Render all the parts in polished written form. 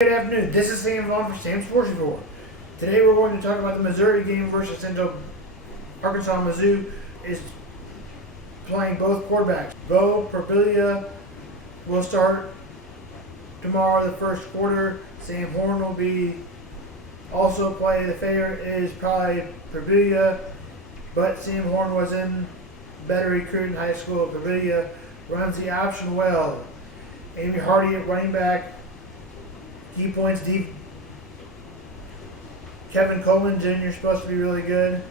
Good afternoon. This is Sam Vaughn for Sam Sports Report. Today we're going to talk about the Missouri game versus Central Arkansas. Mizzou is playing both quarterbacks. Bo Perbilia will start tomorrow the first quarter. Sam Horn will be also play. The favorite is probably Perbilia, but Sam Horn was in better recruit in high school. Perbilia runs the option well. Amy Hardy at running back. Key points deep. Kevin Coleman Jr. supposed to be really good.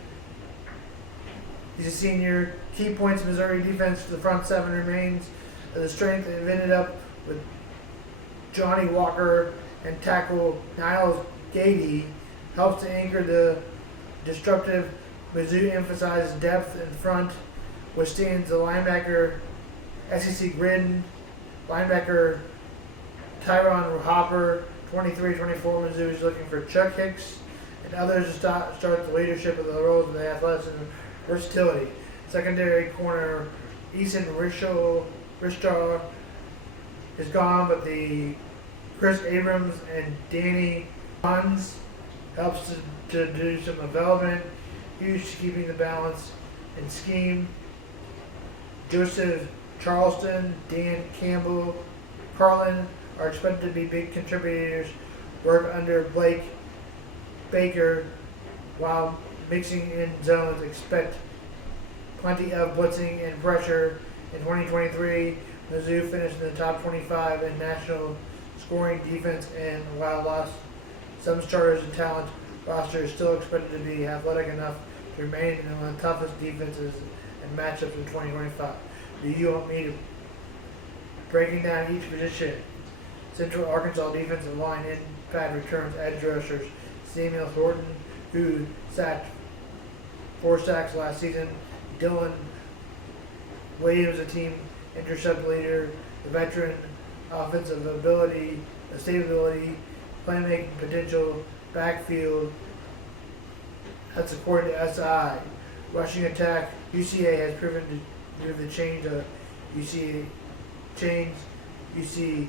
He's a senior. Key points Missouri defense for the front seven remains the strength. They've ended up with Johnny Walker and tackle Niles Gady. Helps to anchor the disruptive. Mizzou emphasizes depth in front. Withstands the linebacker SEC Gridden. Linebacker Tyron Hopper. 23-24, Mizzou is looking for Chuck Hicks and others to start the leadership of the roles of the athleticism and versatility. Secondary corner Eason Richtar is gone, but the Chris Abrams and Danny Bonds helps to do some development, huge to keeping the balance and scheme. Joseph Charleston, Dan Campbell, Carlin are expected to be big contributors. Work under Blake Baker while mixing in zones. Expect plenty of blitzing and pressure. In 2023, Mizzou finished in the top 25 in national scoring defense, and while lost some starters and talent, roster is still expected to be athletic enough to remain in one of the toughest defenses and matchups in 2025. Do you want me to breaking down each position? Central Arkansas defensive line impact returns edge rushers Samuel Thornton, who sacked 4 sacks last season. Dylan Williams, a team intercept leader, the veteran offensive ability, the stability, playmaking potential, backfield. That's according to SI. Rushing attack, UCA has proven to do the change of UCA chains. UC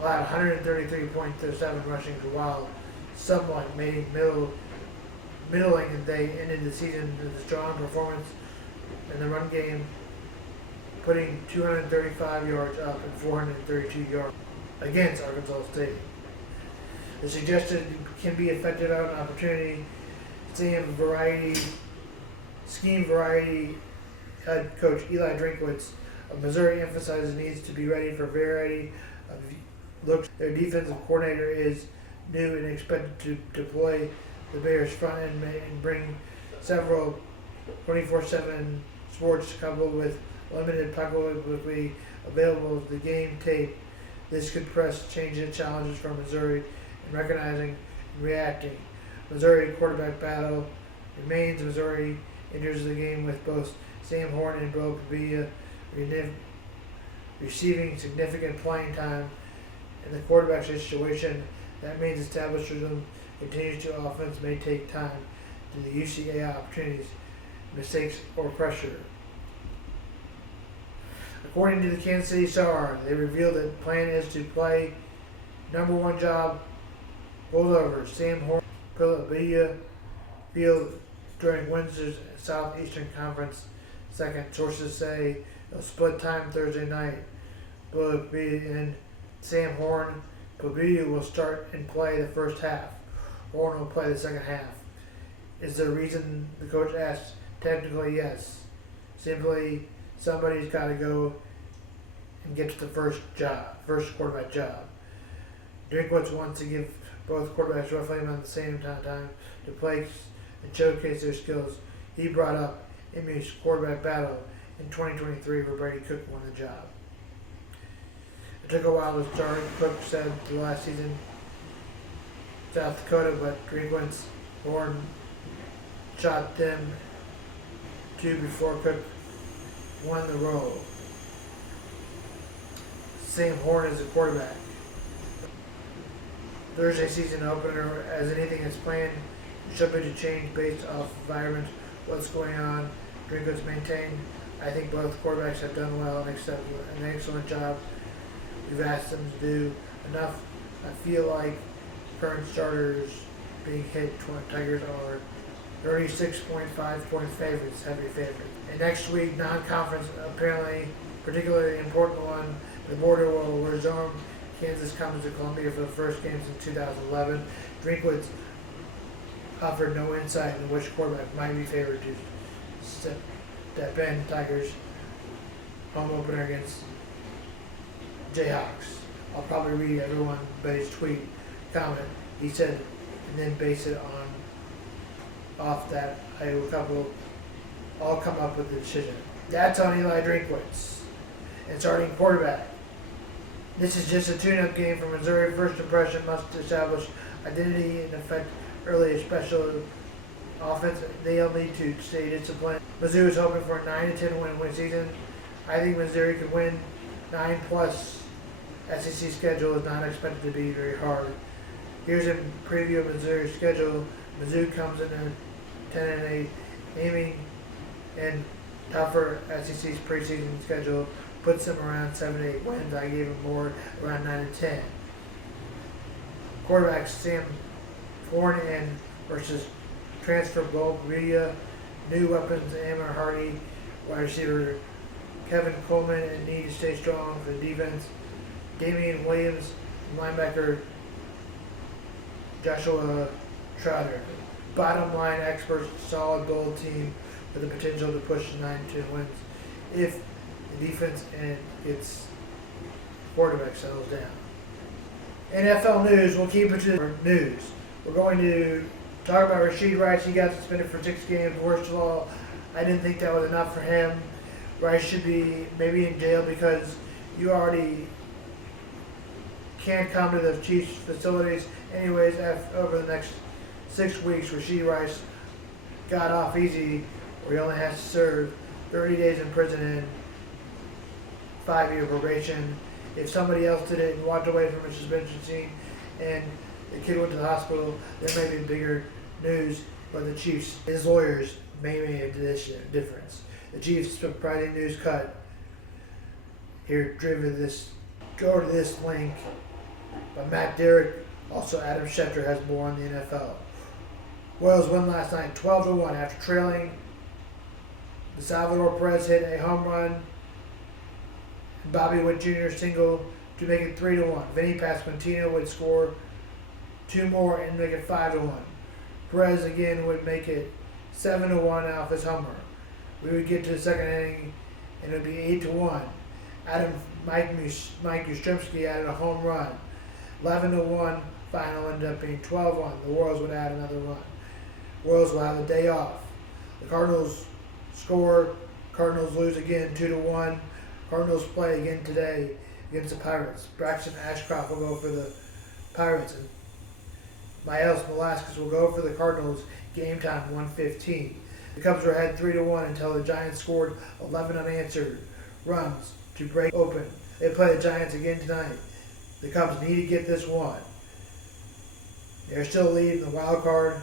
allowed 133.7 rushing while somewhat made middling, and they ended the season with a strong performance in the run game, putting 235 yards up and 432 yards against Arkansas State. The suggested can be effective out an opportunity. Scheme variety. Head coach Eli Drinkwitz of Missouri emphasizes needs to be ready for variety of looks. Their defensive coordinator is new and expected to deploy the Bears front end and bring several 24/7 sports coupled with limited publicly available the game tape. This could press changing challenges for Missouri in recognizing and reacting. Missouri quarterback battle remains. Missouri enters the game with both Sam Horn and Bo Perbilia receiving significant playing time in the quarterback situation. That means establishing them continues to offense may take time to the UCA opportunities, mistakes, or pressure. According to the Kansas City Star, they revealed that the plan is to play number one job holdovers Sam Horn, Perbilia field during Wednesday's Southeastern Conference. Second, sources say they'll split time Thursday night. Perbilia and Sam Horn. Perbilia will start and play the first half. Horn will play the second half. Is there a reason, the coach asked? Technically, yes. Simply, somebody's got to go and get to the first quarterback job. Drinkwitz wants to give both quarterbacks roughly about the same time to play and showcase their skills. He brought up MU's quarterback battle in 2023 where Brady Cook won the job. It took a while to start, Cook said, the last season South Dakota, but Drinkwitz Horn shot them 2 before Cook won the role. Sam Horn is the quarterback. Thursday season opener, as anything is planned, subject to change based off environment, what's going on. Drinkwitz maintained, I think both quarterbacks have done well and an excellent job. We've asked them to do enough I feel like current starters being hit, Tigers are 36.5 point favorites, heavy favorite. And next week, non-conference, apparently particularly important one, the border will resume. Kansas comes to Columbia for the first game since 2011. Drinkwitz offered no insight into which quarterback might be favored to step in. Tigers home opener against Jayhawks. I'll probably read everyone Betty's tweet comment. He said, and then base it off that I will all come up with the decision. That's on Eli Drinkwitz. And starting quarterback. This is just a tune-up game for Missouri. First impression must establish identity and affect early special offense. They'll need to stay disciplined. Mizzou is hoping for a 9-10 win season. I think Missouri could win 9+. SEC schedule is not expected to be very hard. Here's a preview of Missouri's schedule. Mizzou comes in at 10-8, aiming and tougher SEC's preseason schedule puts them around 7-8 wins. I gave them more around 9-10. Quarterback Sam Forn versus transfer Bulgaria. New weapons Amber Hardy, wide receiver Kevin Coleman, and need to stay strong for the defense. Damian Williams, linebacker Joshua Trotter. Bottom line experts, solid goal team with the potential to push 9-10 wins if the defense and its quarterback settles down. NFL news, we'll keep it to news. We're going to talk about Rashid Rice. He got suspended for 6 games. Worst of all, I didn't think that was enough for him. Rice should be maybe in jail because you already can't come to the Chiefs facilities. Anyways, over the next 6 weeks, Rashid Rice got off easy, where he only has to serve 30 days in prison and 5-year probation. If somebody else did it and walked away from a suspension scene and the kid went to the hospital, there may be bigger news, but the Chiefs, his lawyers, may make a difference. The Chiefs' surprising news cut. Here, go to this link. But Matt Derrick, also Adam Schefter, has more on the NFL. Royals won last night 12-1 after trailing. Salvador Perez hit a home run. Bobby Witt Jr. single to make it 3-1. Vinny Pasquantino would score 2 more and make it 5-1. Perez again would make it 7-1 off his homer. We would get to the second inning and it would be 8-1. Mike Yastrzemski added a home run. 11-1 final ended up being 12-1. The Royals would add another run. Royals will have a day off. The Cardinals score. Cardinals lose again 2-1. Cardinals play again today against the Pirates. Braxton Ashcroft will go for the Pirates, and Miles Velasquez will go for the Cardinals. Game time 1:15. The Cubs were ahead 3-1 until the Giants scored 11 unanswered runs to break open. They play the Giants again tonight. The Cubs need to get this one. They're still leading the wild card,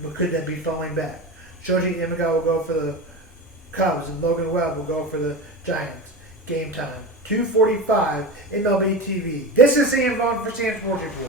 but could then be falling back. Shoji Imagawa will go for the Cubs, and Logan Webb will go for the Giants. Game time 2:45, MLB TV. This is Sam Vaughn for Sam Sports Report.